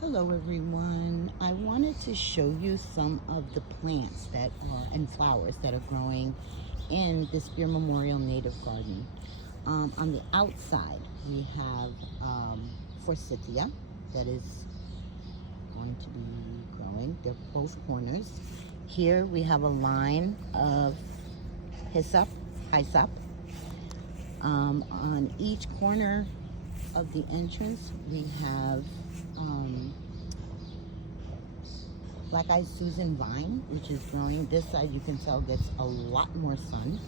Hello everyone. I wanted to show you some of the plants that are and flowers that are growing in the Speer Memorial Native Garden. On the outside we have forsythia that is going to be growing. They're both corners. Here we have a line of hyssop. On each corner of the entrance we have black-eyed Susan vine, which is growing. This side you can tell gets a lot more sun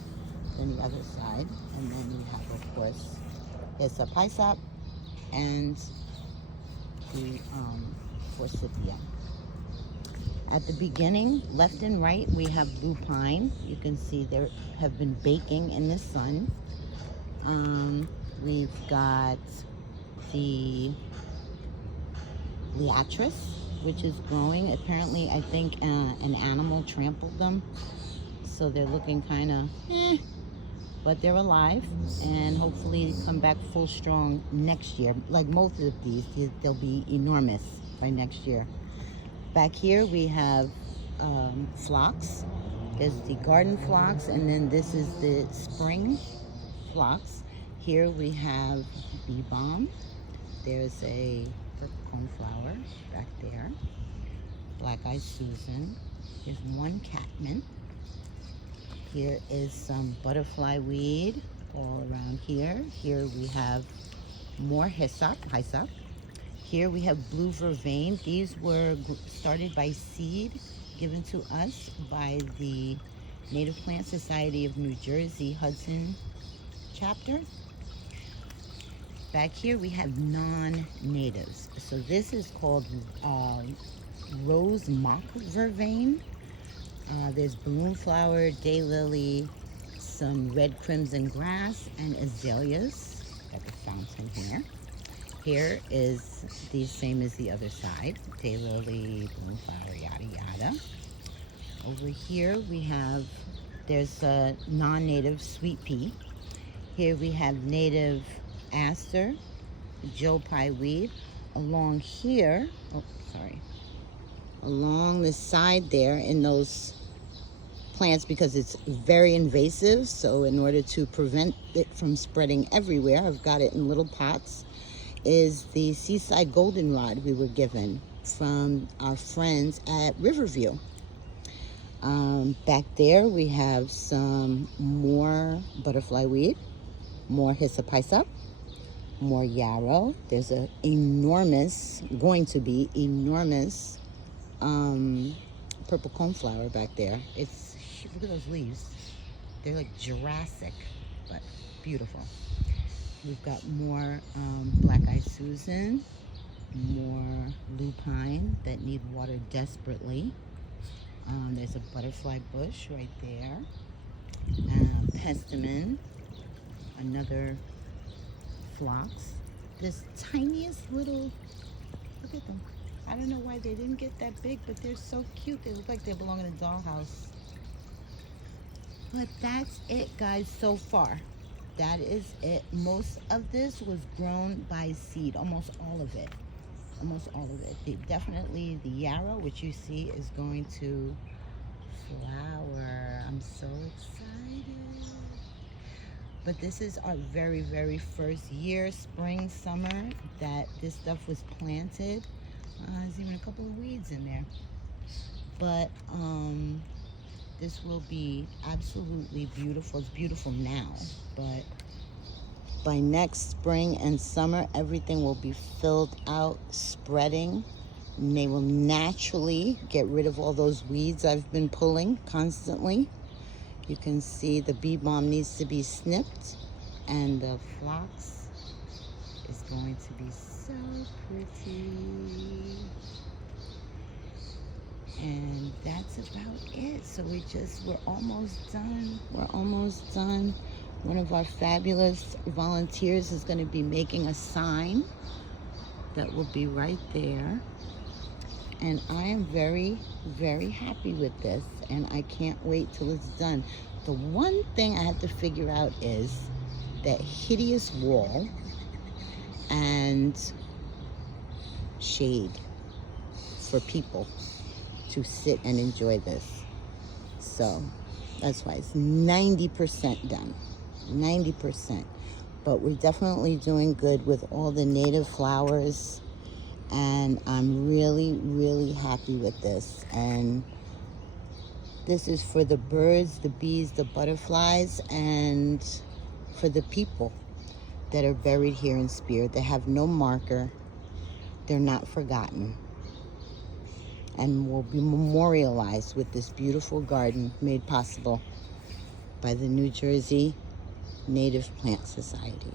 than the other side. And then you have, of course, hyssop and the forsythia. At the beginning, left and right, we have lupine. You can see they have been baking in the sun. We've got the liatris, which is growing. Apparently, I think an animal trampled them, so they're looking kind of but they're alive and hopefully come back full strong next year. Like most of these, they'll be enormous by next year. Back here we have phlox. There's the garden phlox, and then this is the spring phlox. Here we have balm. There's a coneflower back there. Black-eyed Susan. There's one catmint. Here is some butterfly weed all around here. Here we have more hyssop. Here we have blue vervain. These were started by seed given to us by the Native Plant Society of New Jersey Hudson chapter. Back here we have non-natives. So this is called rose mock vervain. There's balloon flower, daylily, some red crimson grass, and azaleas. Got the fountain here. Here is the same as the other side. Daylily, balloon flower, yada yada. Over here we have, there's a non-native sweet pea. Here we have native aster, Joe Pye weed. Along here, along the side there in those plants, because it's very invasive, so in order to prevent it from spreading everywhere, I've got it in little pots, is the seaside goldenrod we were given from our friends at Riverview. Back there we have some more butterfly weed, more hyssop, more yarrow. There's a going to be enormous purple coneflower back there. Look at those leaves. They're like Jurassic, but beautiful. We've got more black-eyed Susan, more lupine that need water desperately. There's a butterfly bush right there. Pestamon, another phlox. This tiniest little, look at them. I don't know why they didn't get that big, but they're so cute. They look like they belong in a dollhouse. But that's it, guys, so far. That is it. Most of this was grown by seed, almost all of it. Definitely the yarrow, which you see, is going to flower. I'm so excited. But this is our very, very first year, spring, summer, that this stuff was planted. There's even a couple of weeds in there. But this will be absolutely beautiful. It's beautiful now, but by next spring and summer, everything will be filled out, spreading, and they will naturally get rid of all those weeds I've been pulling constantly. You can see the bee balm needs to be snipped, and the phlox is going to be so pretty. And that's about it. So we're almost done. One of our fabulous volunteers is going to be making a sign that will be right there. And I am very, very happy with this, and I can't wait till it's done. The one thing I have to figure out is that hideous wall and shade. for people to sit and enjoy this. So that's why it's 90% done, 90%. But we're definitely doing good with all the native flowers, and I'm really, really happy with this. And this is for the birds, the bees, the butterflies, and for the people that are buried here in Speer. They have no marker. They're not forgotten, and will be memorialized with this beautiful garden made possible by the New Jersey Native Plant Society.